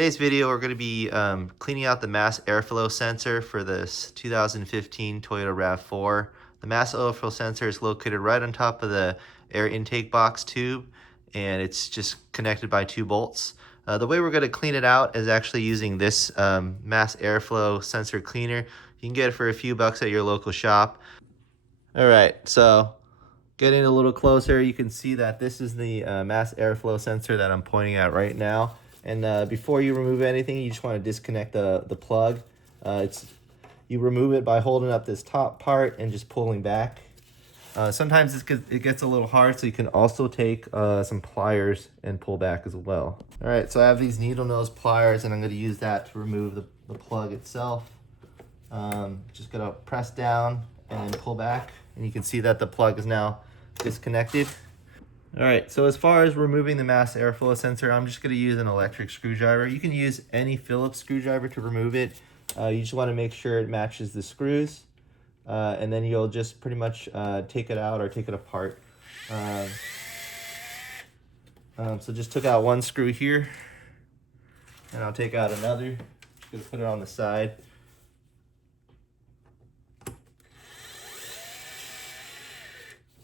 Today's video, we're going to be cleaning out the mass airflow sensor for this 2015 Toyota RAV4. The mass airflow sensor is located right on top of the air intake box tube, and it's just connected by 2 bolts. The way we're going to clean it out is actually using this mass airflow sensor cleaner. You can get it for a few bucks at your local shop. All right, so getting a little closer, you can see that this is the mass airflow sensor that I'm pointing at right now. And before you remove anything, you just want to disconnect the plug. You remove it by holding up this top part and just pulling back. Sometimes it gets a little hard, so you can also take some pliers and pull back as well. All right, so I have these needle nose pliers, and I'm going to use that to remove the plug itself. Just going to press down and pull back, and you can see that the plug is now disconnected. All right, so as far as removing the mass airflow sensor, I'm just going to use an electric screwdriver. You can use any Phillips screwdriver to remove it. You just want to make sure it matches the screws, and then you'll just pretty much take it out or take it apart. So just took out one screw here, and I'll take out another. Just going to put it on the side.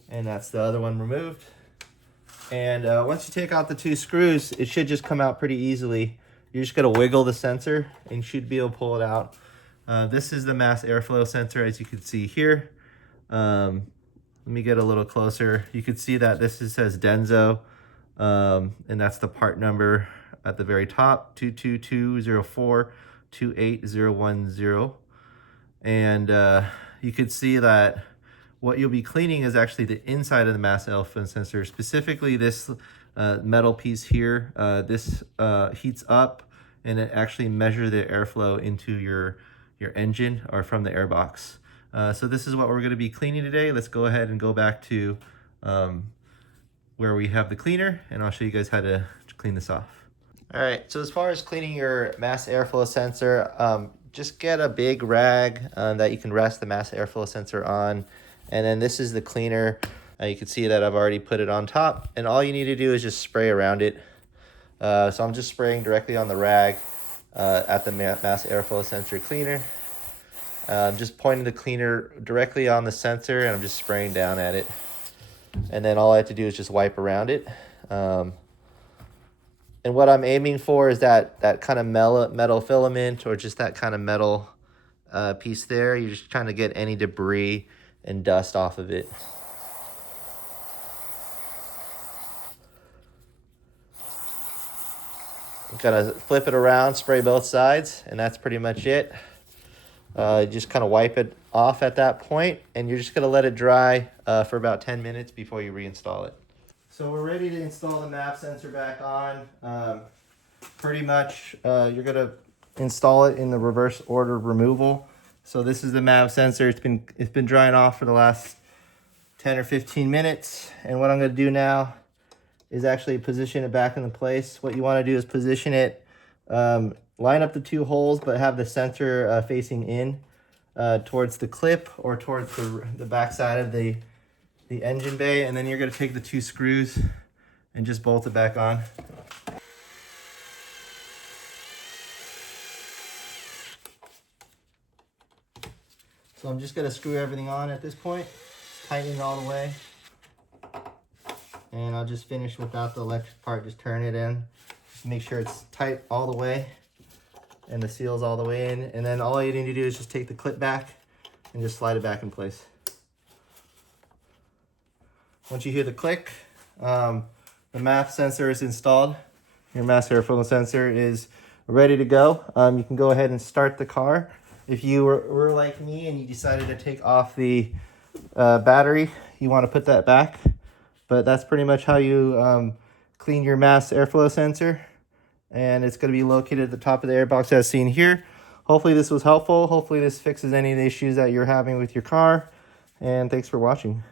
And that's the other one removed. And once you take out the 2 screws, it should just come out pretty easily. You're just going to wiggle the sensor and you should be able to pull it out. This is the mass airflow sensor, as you can see here. Let me get a little closer. You can see that this says Denso, and that's the part number at the very top, 22204-28010. And you can see that what you'll be cleaning is actually the inside of the mass airflow sensor, specifically this metal piece here. This heats up, and it actually measures the airflow into your engine or from the airbox. So this is what we're going to be cleaning today. Let's go ahead and go back to where we have the cleaner, and I'll show you guys how to clean this off. All right, so as far as cleaning your mass airflow sensor, just get a big rag that you can rest the mass airflow sensor on. And then this is the cleaner. You can see that I've already put it on top, and all you need to do is just spray around it. So I'm just spraying directly on the rag at the mass airflow sensor cleaner. I'm just pointing the cleaner directly on the sensor, and I'm just spraying down at it. And then all I have to do is just wipe around it. And what I'm aiming for is that kind of metal filament, or just that kind of metal piece there. You're just trying to get any debris and dust off of it. I'm gonna flip it around, spray both sides, and that's pretty much it. Just kind of wipe it off at that point, and you're just gonna let it dry for about 10 minutes before you reinstall it. So we're ready to install the MAP sensor back on. Pretty much, you're gonna install it in the reverse order removal. So this is the MAP sensor. It's been drying off for the last 10 or 15 minutes. And what I'm going to do now is actually position it back into place. What you want to do is position it, line up the 2 holes, but have the sensor facing in towards the clip or towards the back side of the engine bay. And then you're going to take the 2 screws and just bolt it back on. So I'm just going to screw everything on at this point, tighten it all the way. And I'll just finish without the electric part, just turn it in. Just make sure it's tight all the way and the seal's all the way in. And then all you need to do is just take the clip back and just slide it back in place. Once you hear the click, the MAP sensor is installed. Your mass airflow sensor is ready to go. You can go ahead and start the car. If you were like me and you decided to take off the battery, you want to put that back. But that's pretty much how you clean your mass airflow sensor. And it's going to be located at the top of the airbox as seen here. Hopefully this was helpful. Hopefully this fixes any of the issues that you're having with your car. And thanks for watching.